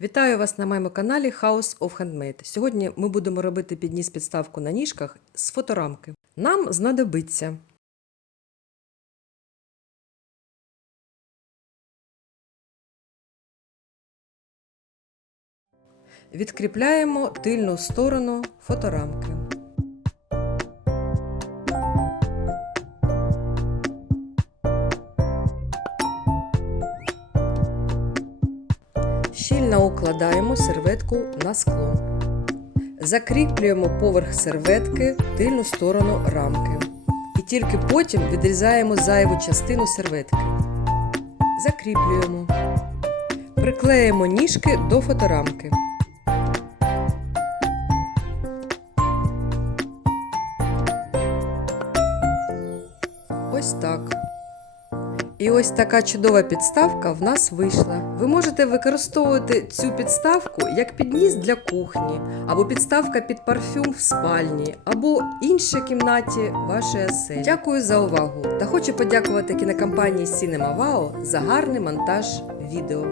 Вітаю вас на моєму каналі House of Handmade. Сьогодні ми будемо робити підніс підставку на ніжках з фоторамки. Нам знадобиться відкріпляємо тильну сторону фоторамки. Щільно укладаємо серветку на скло. Закріплюємо поверх серветки тильну сторону рамки. І тільки потім відрізаємо зайву частину серветки. Закріплюємо. Приклеїмо ніжки до фоторамки. Ось так. І ось така чудова підставка в нас вийшла. Ви можете використовувати цю підставку як підніс для кухні, або підставка під парфюм в спальні, або іншій кімнаті вашої оселі. Дякую за увагу та хочу подякувати кінокомпанії Cinema за гарний монтаж відео.